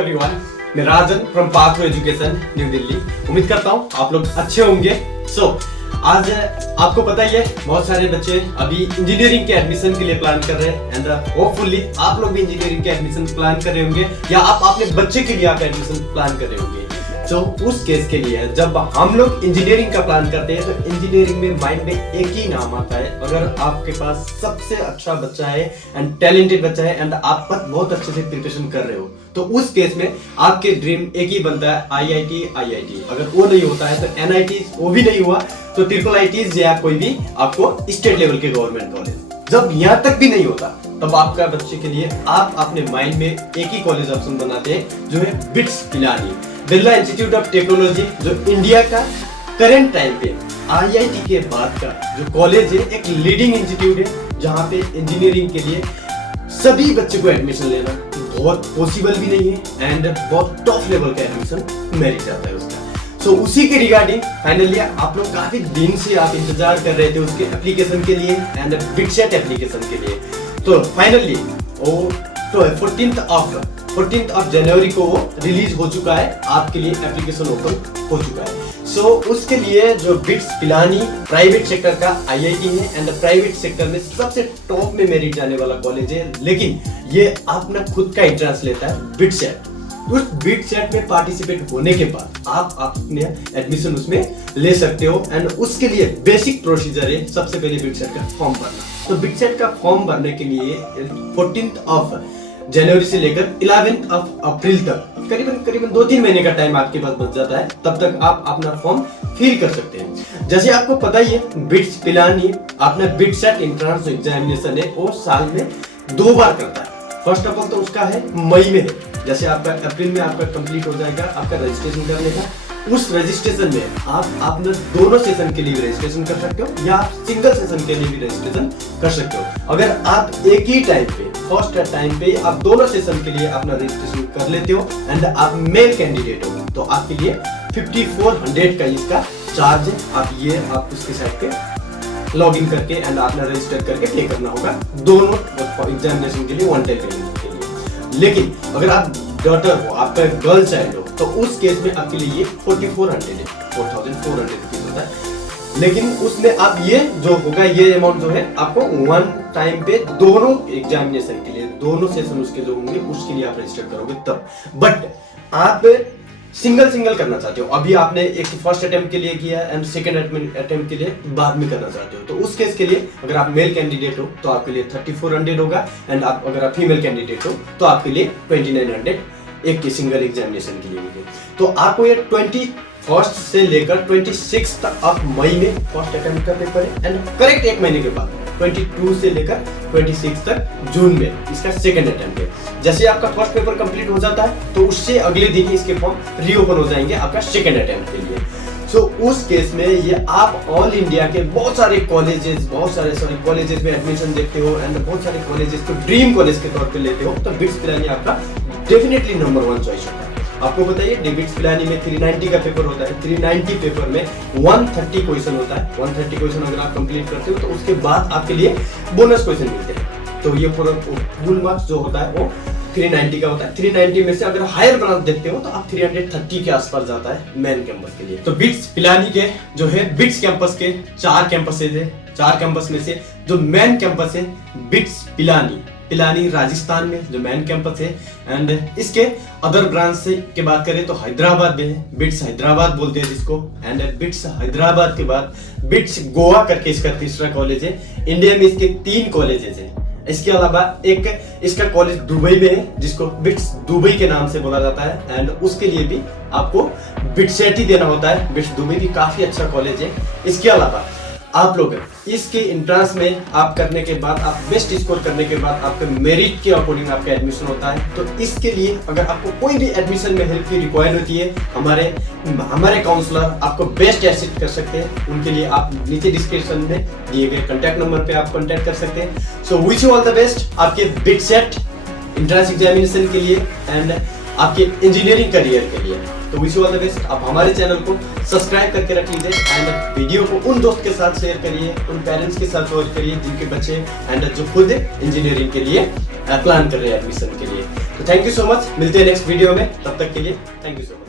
Everyone, मैं Rajan from Pathway Education New Delhi. उम्मीद करता हूँ आप लोग अच्छे होंगे। आज आपको पता ही है बहुत सारे बच्चे अभी इंजीनियरिंग के एडमिशन के लिए प्लान कर रहे हैं एंड होपफुली आप लोग भी इंजीनियरिंग के एडमिशन प्लान कर रहे होंगे या आप अपने बच्चे के लिए आप एडमिशन प्लान कर रहे होंगे। तो उस केस के लिए जब हम लोग इंजीनियरिंग का प्लान करते हैं तो इंजीनियरिंग में माइंड में एक ही नाम आता है। अगर आपके पास सबसे अच्छा बच्चा है एंड टैलेंटेड बच्चा है एंड आप बहुत अच्छे से प्रिपरेशन कर रहे हो तो उस केस में आपके ड्रीम एक ही बनता है IIT। अगर वो नहीं होता है तो NIT, वो भी नहीं हुआ तो IIIT या कोई भी आपको स्टेट लेवल के गवर्नमेंट कॉलेज। जब यहाँ तक भी नहीं होता तब आपका बच्चे के लिए आप अपने माइंड में एक ही कॉलेज ऑप्शन बनाते हैं जो है bits Pilani, Birla institute of technology, जो इंडिया का करंट टाइम पे IIT के बाद का जो कॉलेज है, एक लीडिंग इंस्टीट्यूट है जहाँ पे इंजीनियरिंग के लिए सभी बच्चे को एडमिशन लेना बहुत पॉसिबल भी नहीं है एंड बहुत टॉप लेवल का एडमिशन मेरिट जाता है उसका। सो उसी के रिगार्डिंग फाइनली आप लोग काफी दिन से आप इंतजार कर रहे थे उसके एप्लीकेशन के लिए एंड बिटसेट एप्लीकेशन के लिए। तो फाइनली वो तो 14th ऑफ जनवरी को वो रिलीज हो चुका है, आपके लिए एप्लीकेशन ओपन हो चुका है। सो उसके लिए जो बिट्स पिलानी प्राइवेट सेक्टर का IIT है एंड प्राइवेट सेक्टर में सबसे टॉप में मेरिट जाने वाला कॉलेज है, लेकिन ये अपना खुद का एंट्रेंस लेता है बिटसेट। उस बिटसेट में पार्टिसिपेट होने के बाद आप अपने एडमिशन उसमें ले सकते हो एंड उसके लिए बेसिक प्रोसीजर है सबसे पहले बिटसेट का फॉर्म भरना। तो बिटसेट का फॉर्म भरने के लिए 14th ऑफ जनवरी से लेकर 11th ऑफ अप्रैल तक करीबन 2-3 महीने का टाइम आपके पास बच जाता है। तब तक आप अपना फॉर्म फिल कर सकते हैं। जैसे आपको पता ही है बिट्स पिलानी अपना बिटसेट एंट्रेंस एग्जामिनेशन है वो साल में 2 बार करता है। फर्स्ट ऑफ ऑल तो उसका है मई में है, जैसे आपका अप्रैल में आपका कंप्लीट हो जाएगा आपका रजिस्ट्रेशन करने का। उस रजिस्ट्रेशन में आप अपने दोनों सेशन के लिए भी रजिस्ट्रेशन कर सकते हो या आप सिंगल सेशन के लिए भी रजिस्ट्रेशन कर सकते हो। अगर आप एक ही टाइम पे फर्स्ट टाइम पे आप दोनों सेशन के लिए अपना रजिस्ट्रेशन कर लेते हो एंड आप मेल कैंडिडेट हो तो आपके लिए 5400 का इसका चार्ज है। आप उसके साइट पे लॉग इन करके एंड अपना रजिस्टर करके पे करना होगा दोनों एग्जामिनेशन के लिए, वन टाइम पेमेंट के लिए। लेकिन अगर आप डॉटर हो, आपका गर्ल चाइल्ड हो तो उस केस में आपके लिए ये 4400 है, 4400 रुपीज होता है। लेकिन उसमें आप ये जो होगा ये अमाउंट जो है आपको वन टाइम पे दोनों एग्जामिनेशन के लिए दोनों सेशन उसके जो होंगे उसके लिए आप रजिस्टर करोगे तब। बट आप सिंगल करना चाहते हो, अभी आपने एक फर्स्ट अटेम्प्ट के लिए किया एंड सेकंड अटेम्प्ट के लिए बाद में करना चाहते हो तो उस केस के लिए अगर आप मेल कैंडिडेट हो तो आपके लिए 3400 होगा एंड अगर आप फीमेल कैंडिडेट हो तो आपके लिए 2900 एक सिंगल एग्जामिनेशन के लिए होगी। तो आपको ये 21st से लेकर 26th ऑफ मई में फर्स्ट अटेम्प्ट का पेपर है एंड करेक्ट एक महीने के बाद 22 से लेकर 26 तक जून में इसका सेकंड अटेम्प्ट है। जैसे आपका फर्स्ट पेपर कंप्लीट हो जाता है तो उससे अगले दिन ही इसके फॉर्म रीओपन हो जाएंगे आपका सेकंड अटेम्प्ट के लिए। सो उस केस में ये आप ऑल इंडिया के बहुत सारे कॉलेजेस में एडमिशन देखते हो एंड बहुत सारे कॉलेजेस को ड्रीम कॉलेज के तौर पे लेते हो तो बिट्स पिलानी आपका डेफिनेटली नंबर 1 चॉइस होता है। आपको बताइए बिट्स पिलानी में 390 का पेपर होता है। 390 पेपर में 130 क्वेश्चन होता है। 130 क्वेश्चन अगर आप कंप्लीट करते हो तो उसके बाद आपके लिए बोनस क्वेश्चन मिलते हैं। तो ये पूरा फुल मार्क्स जो होता है वो 390 का होता है। 390 में से अगर हायर ब्रांच देखते हो तो आप 330 के आसपास जाता है मेन कैंपस के लिए। तो बिट्स पिलानी के जो है बिट्स कैंपस के 4 कैंपसेज है। 4 कैंपस में से जो मेन कैंपस है बिट्स पिलानी राजस्थान में जो मेन कैंपस है एंड इसके अदर ब्रांच से के बात करें तो हैदराबाद में है, बिट्स हैदराबाद बोलते हैं जिसको, एंड बिट्स हैदराबाद के बाद बिट्स गोवा करके इसका तीसरा कॉलेज है। इंडिया में इसके 3 कॉलेजेस हैं। इसके अलावा एक इसका कॉलेज दुबई में है जिसको बिट्स दुबई के नाम से बोला जाता है एंड उसके लिए भी आपको बिटसेट ही देना होता है। बिट्स दुबई भी काफी अच्छा कॉलेज है। इसके अलावा आप लोग इसके एंट्रेंस में आप करने के बाद आप बेस्ट स्कोर करने के बाद आपके मेरिट के अकॉर्डिंग आपका एडमिशन होता है। तो इसके लिए अगर आपको कोई भी एडमिशन में हेल्प की रिक्वायर्ड होती है हमारे काउंसलर आपको बेस्ट असिस्ट कर सकते हैं। उनके लिए आप नीचे डिस्क्रिप्शन में दिए गए कॉन्टैक्ट नंबर पे आप कॉन्टैक्ट कर सकते हैं। So wish you all the best आपके बिटसेट एंट्रेंस एग्जामिनेशन के लिए एंड आपके इंजीनियरिंग करियर के लिए। तो wish you all the best. आप हमारे चैनल को सब्सक्राइब करके रख लीजिए एंड वीडियो को उन दोस्त के साथ शेयर करिए, उन पेरेंट्स के साथ शेयर करिए जिनके बच्चे एंड जो खुद इंजीनियरिंग के लिए प्लान कर रहे हैं एडमिशन के लिए। थैंक यू सो मच, मिलते हैं नेक्स्ट वीडियो में, तब तक के लिए थैंक यू सो मच।